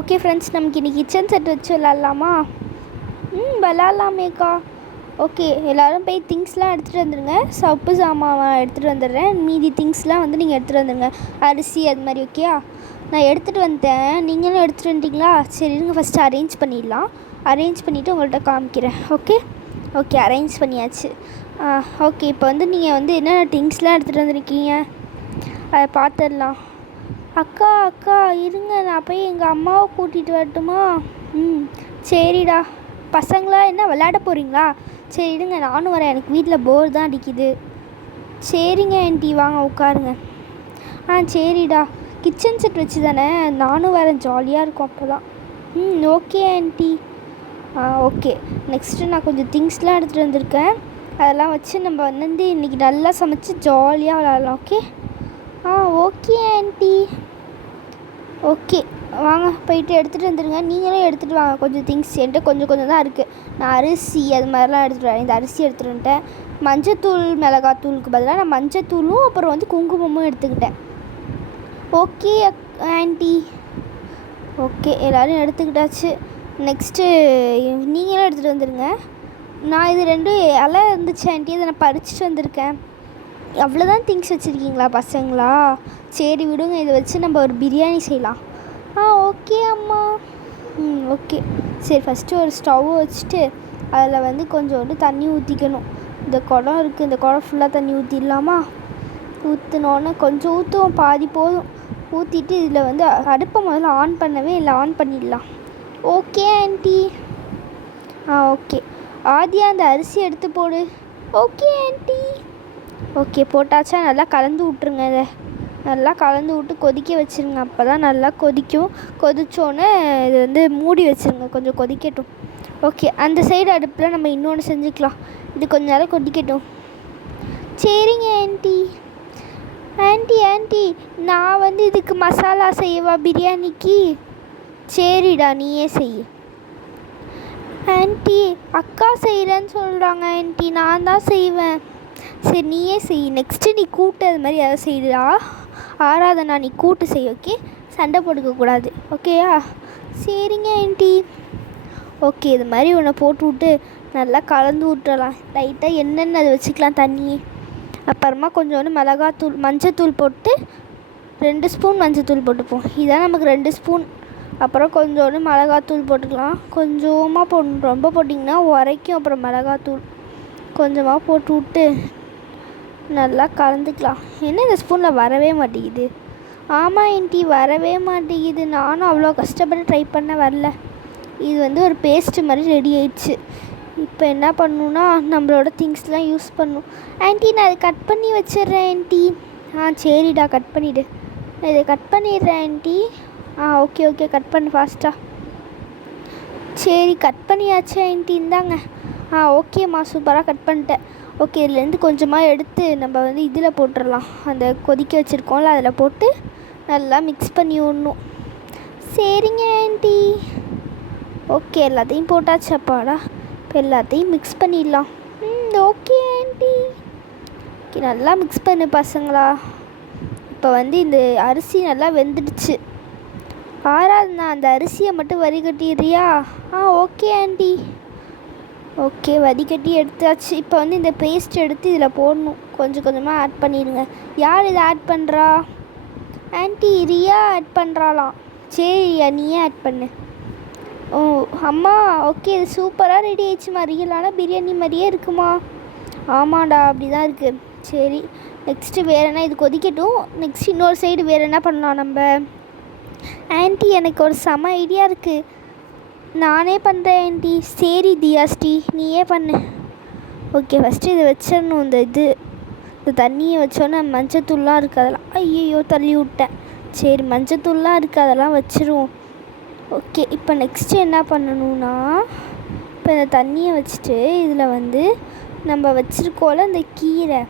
Okay friends, நமக்கு இன்றைக்கி kitchen set வச்சு விளாட்லாமா? விளாட்லாமேக்கா. ஓகே, எல்லோரும் போய் திங்ஸ்லாம் எடுத்துகிட்டு வந்துடுங்க. சப்பு சாமான் எடுத்துகிட்டு வந்துடுறேன். மீதி திங்ஸ்லாம் வந்து நீங்கள் எடுத்துகிட்டு வந்துடுங்க. அரிசி அது மாதிரி. ஓகேயா? நான் எடுத்துகிட்டு வந்துட்டேன், நீங்களும் எடுத்துகிட்டு வந்துட்டிங்களா? சரி, இருங்க ஃபஸ்ட்டு அரேஞ்ச் பண்ணிடலாம். அரேஞ்ச் பண்ணிவிட்டு உங்கள்கிட்ட காமிக்கிறேன். ஓகே அரேஞ்ச் பண்ணியாச்சு. ஓகே, இப்போ வந்து நீங்கள் வந்து என்னென்ன திங்ஸ்லாம் எடுத்துகிட்டு வந்துருக்கீங்க அதை பார்த்துடலாம். அக்கா இருங்க, நான் போய் எங்கள் அம்மாவை கூட்டிகிட்டு வரட்டுமா? சரிடா. பசங்களாம் என்ன விளையாட போகிறீங்களா? சரி இருங்க, நானும் வரேன். எனக்கு வீட்டில் போர் தான் அடிக்குது. சரிங்க ஆண்டி, வாங்க உட்காருங்க. சரிடா. கிச்சன் செட் வச்சு தானே, நானும் வரேன். ஜாலியாக இருக்கும் அப்போ தான். Okay aunty. ஓகே, நெக்ஸ்ட்டு நான் கொஞ்சம் திங்ஸ்லாம் எடுத்துகிட்டு வந்திருக்கேன். அதெல்லாம் வச்சு நம்ம வந்து இன்றைக்கி நல்லா சமைச்சு ஜாலியாக விளாட்லாம். Okay aunty. ஓகே, வாங்க போயிட்டு எடுத்துகிட்டு வந்துடுங்க. நீங்களும் எடுத்துகிட்டு வாங்க கொஞ்சம் திங்ஸ். என்கிட்ட கொஞ்சம் தான் இருக்குது. நான் அரிசி அது மாதிரிலாம் எடுத்துகிட்டு வரேன். இந்த அரிசி எடுத்துகிட்டு வந்துட்டேன். மஞ்சத்தூள் மிளகாத்தூளுக்கு பதிலாக நான் மஞ்சத்தூளும் அப்புறம் வந்து குங்குமமும் எடுத்துக்கிட்டேன். Okay aunty. ஓகே, எல்லோரும் எடுத்துக்கிட்டாச்சு. நெக்ஸ்ட்டு நீங்களும் எடுத்துகிட்டு வந்துடுங்க. நான் இது 2 இலை இருந்துச்சு ஆண்டி, அதை நான் பறிச்சுட்டு வந்திருக்கேன். அவ்வளோதான் திங்ஸ் வச்சுருக்கீங்களா பசங்களா? சரி விடுங்க, இதை வச்சு நம்ம ஒரு பிரியாணி செய்யலாம். ஓகே அம்மா. ஓகே, சரி ஃபஸ்ட்டு ஒரு ஸ்டவ் வச்சுட்டு அதில் வந்து கொஞ்சோண்டு தண்ணி ஊற்றிக்கணும். இந்த குடம் இருக்குது, இந்த குடம் ஃபுல்லாக தண்ணி ஊற்றிடலாமா? ஊற்றினோன்னே கொஞ்சம் ஊற்றுவோம், பாதி போதும். ஊற்றிட்டு இதில் வந்து அடுப்பை முதல்ல ஆன் பண்ணவே இல்லை, ஆன் பண்ணிடலாம். Okay aunty. ஓகே ஆதியா, அந்த அரிசி எடுத்து போடு. Okay aunty. ஓகே, போட்டாச்சா? நல்லா கலந்து விட்ருங்க. இதை நல்லா கலந்து விட்டு கொதிக்க வச்சுருங்க. அப்போ தான் நல்லா கொதிக்கும். கொதிச்சோன்னே இது வந்து மூடி வச்சுருங்க, கொஞ்சம் கொதிக்கட்டும். ஓகே, அந்த சைடு அடுப்பில் நம்ம இன்னொன்று செஞ்சுக்கலாம். இது கொஞ்ச நேரம் கொதிக்கட்டும். சரிங்க ஆண்டி. ஆண்டி நான் வந்து இதுக்கு மசாலா செய்யவா பிரியாணிக்கு? சரிடா, நீயே செய். ஆண்டி அக்கா செய்கிறேன்னு சொல்கிறாங்க ஆண்டி, நான் தான் செய்வேன். சரி நீயே செய். நெக்ஸ்ட்டு நீ கூட்டு அது மாதிரி எதாவது செய்யடா. ஆராதனா, நீ கூட்டு செய். ஓகே, சண்டை போட்டுக்கக்கூடாது. ஓகேயா? சரிங்க ஆண்டி. ஓகே, இது மாதிரி ஒன்று போட்டு விட்டு நல்லா கலந்து விட்டுறலாம். லைட்டாக என்னென்ன அது வச்சுக்கலாம் தண்ணி. அப்புறமா கொஞ்சோண்டு மிளகாத்தூள் மஞ்சத்தூள் போட்டு 2 ஸ்பூன் மஞ்சத்தூள் போட்டுப்போம். இதான் நமக்கு 2 ஸ்பூன். அப்புறம் கொஞ்சோண்டு மிளகாத்தூள் போட்டுக்கலாம். கொஞ்சமாக போடணும், ரொம்ப போட்டிங்கன்னா உரைக்கும். அப்புறம் மிளகாத்தூள் கொஞ்சமாக போட்டு விட்டு நல்லா கலந்துக்கலாம். என்ன இந்த ஸ்பூனில் வரவே மாட்டேங்குது? ஆமாம் ஆண்டி, வரவே மாட்டேங்குது. நானும் அவ்வளோ கஷ்டப்பட்டு ட்ரை பண்ண வரல. இது வந்து ஒரு பேஸ்ட்டு மாதிரி ரெடி ஆயிடுச்சு. இப்போ என்ன பண்ணணுன்னா நம்மளோட திங்ஸ்லாம் யூஸ் பண்ணணும். ஆண்டி, நான் அதை கட் பண்ணி வச்சிடுறேன் ஆண்டி. சரிடா, கட் பண்ணிவிடு. நான் இதை கட் பண்ணிடுறேன் ஆண்டி. ஓகே கட் பண்ணு ஃபாஸ்ட்டாக. சரி, கட் பண்ணியாச்சு ஆண்டி, இந்தாங்க. ஓகேம்மா, சூப்பராக கட் பண்ணிட்டேன். ஓகே, இதுலேருந்து கொஞ்சமாக எடுத்து நம்ம வந்து இதில் போட்டுடலாம். அந்த கொதிக்க வச்சுருக்கோம்ல, அதில் போட்டு நல்லா மிக்ஸ் பண்ணி விடணும். சரிங்க ஆண்டி. ஓகே, எல்லாத்தையும் போட்டாச்சு. அப்பாடா, இப்போ எல்லாத்தையும் மிக்ஸ் பண்ணிடலாம். Okay aunty. ஓகே, நல்லா மிக்ஸ் பண்ணு பசங்களா. இப்போ வந்து இந்த அரிசி நல்லா வெந்துடுச்சு. ஆராதனா, அந்த அரிசியை மட்டும் வடிகட்டிடுறியா? Okay aunty. ஓகே, வடிகட்டி எடுத்தாச்சு. இப்போ வந்து இந்த பேஸ்ட் எடுத்து இதில் போடணும். கொஞ்சமாக ஆட் பண்ணிடுங்க. யார் இதை ஆட் பண்ணுறா? ஆண்டி, ரியா ஆட் பண்ணுறாளாம். சரியா, நீயே ஆட் பண்ணு. அம்மா. ஓகே, இது சூப்பராக ரெடி ஆயிடுச்சுமா. ரியலான பிரியாணி மாதிரியே இருக்குமா? ஆமாண்டா, அப்படி தான் இருக்குது. சரி, நெக்ஸ்ட்டு வேறு என்ன? இது கொதிக்கட்டும். நெக்ஸ்ட் இன்னொரு சைடு வேறு என்ன பண்ணலாம் நம்ம? ஆண்டி, எனக்கு ஒரு செம ஐடியா இருக்குது. நானே பண்ணுறேன் ஆண்டி. சரி தியாஸ்டி, நீயே பண்ணு. ஓகே, ஃபஸ்ட்டு இதை வச்சிடணும். இந்த தண்ணியை வச்சோன்னே மஞ்சத்தூள்லாம் இருக்குது, அதெல்லாம் ஐயோ தள்ளி விட்டேன். சரி, மஞ்சத்தூள்லாம் இருக்குது, அதெல்லாம் வச்சுருவோம். ஓகே, இப்போ நெக்ஸ்ட்டு என்ன பண்ணணுன்னா, இப்போ இந்த தண்ணியை வச்சுட்டு இதில் வந்து நம்ம வச்சுருக்கோல இந்த கீரை,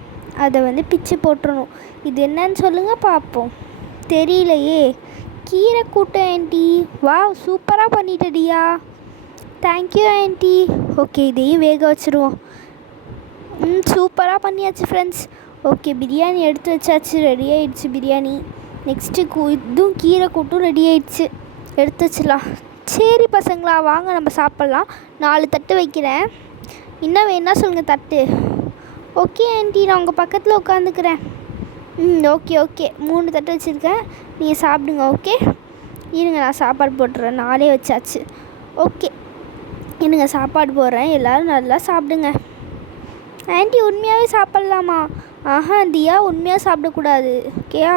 அதை வந்து பிச்சு போட்டுறணும். இது என்னன்னு சொல்லுங்கள் பார்ப்போம். தெரியலையே. கீரை கூட்டம் ஆண்டி. சூப்பராக பண்ணிட்டடியா. Thank you aunty. ஓகே, இதையும் வேக வச்சுருவோம். சூப்பராக பண்ணியாச்சு ஃப்ரெண்ட்ஸ். ஓகே, பிரியாணி எடுத்து வச்சாச்சு. ரெடி ஆகிடுச்சு பிரியாணி. நெக்ஸ்ட்டு இதுவும் கீரை கூட்டும் ரெடி ஆகிடுச்சு. எடுத்து வச்சிடலாம். சரி பசங்களா, வாங்க நம்ம சாப்பிட்லாம். 4 தட்டு வைக்கிறேன். என்ன வேணா சொல்லுங்கள் தட்டு. ஓகே ஆண்டி, நான் உங்கள் பக்கத்தில் உட்காந்துக்கிறேன். ஓகே ஓகே, 3 தட்டு வச்சுருக்கேன், நீங்கள் சாப்பிடுங்க. ஓகே இருங்க, நான் சாப்பாடு போட்டுறேன். 4 வச்சாச்சு. ஓகே இருங்க, சாப்பாடு போடுறேன். எல்லோரும் நல்லா சாப்பிடுங்க. ஆண்டி உண்மையாகவே சாப்பிட்லாமா? ஆஹா தியா, உண்மையாக சாப்பிடக்கூடாது. ஓகேயா?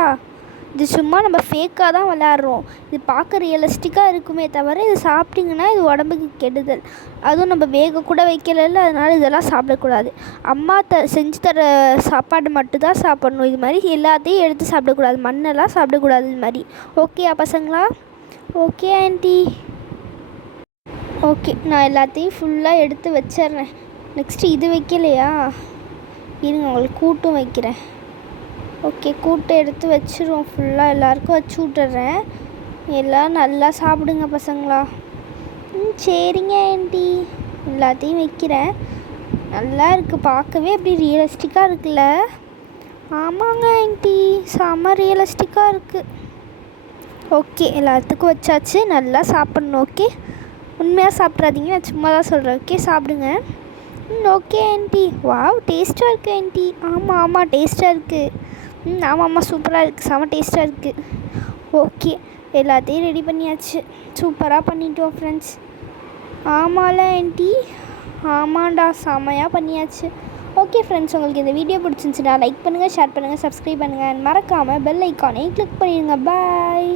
இது சும்மா நம்ம ஃபேக்காக தான் விளையாடுறோம். இது பார்க்க ரியலிஸ்டிக்காக இருக்குமே தவிர இது சாப்பிட்டிங்கன்னா இது உடம்புக்கு கெடுதல். அதுவும் நம்ம வேக கூட வைக்கல, அதனால் இதெல்லாம் சாப்பிடக்கூடாது. அம்மா செஞ்சு தர சாப்பாடு மட்டும்தான் சாப்பிட்ணும். இது மாதிரி எல்லாத்தையும் எடுத்து சாப்பிடக்கூடாது. மண்ணெல்லாம் சாப்பிடக்கூடாது இது மாதிரி. ஓகேயா பசங்களா? Okay aunty. ஓகே, நான் எல்லாத்தையும் ஃபுல்லாக எடுத்து வச்சிட்றேன். நெக்ஸ்ட்டு இது வைக்கலையா? இருங்க, உங்களுக்கு கூட்டும் வைக்கிறேன். ஓகே, கூட்டை எடுத்து வச்சிருவோம். ஃபுல்லாக எல்லாேருக்கும் வச்சு விட்டுறேன். எல்லோரும் நல்லா சாப்பிடுங்க பசங்களா. சரிங்க ஆண்டி, எல்லாத்தையும் வைக்கிறேன். நல்லா இருக்குது, பார்க்கவே அப்படி ரியலிஸ்டிக்காக இருக்குல்ல? ஆமாங்க ஆண்டி, செம்ம ரியலிஸ்டிக்காக இருக்குது. ஓகே, எல்லாத்துக்கும் வச்சாச்சு. நல்லா சாப்பிட்ணும். ஓகே, உண்மையாக சாப்பிட்றாதீங்க, நான் சும்மா தான் சொல்கிறேன். ஓகே சாப்பிடுங்க. Okay aunty. வாவ், டேஸ்ட்டாக இருக்குது ஆண்டி. ஆமாம் டேஸ்ட்டாக இருக்குது. ஆமாம் சூப்பராக இருக்குது, செம்ம டேஸ்ட்டாக இருக்குது. ஓகே, எல்லாத்தையும் ரெடி பண்ணியாச்சு. சூப்பராக பண்ணிட்டோம் ஃப்ரெண்ட்ஸ். ஆமாம்ல ஆண்டி, ஆமாண்டா, செம்மையாக பண்ணியாச்சு. ஓகே ஃப்ரெண்ட்ஸ், உங்களுக்கு இந்த வீடியோ பிடிச்சிருந்துச்சுன்னா லைக் பண்ணுங்கள், ஷேர் பண்ணுங்கள், சப்ஸ்கிரைப் பண்ணுங்கள். மறக்காமல் பெல் ஐக்கானே கிளிக் பண்ணிடுங்க. பாய்.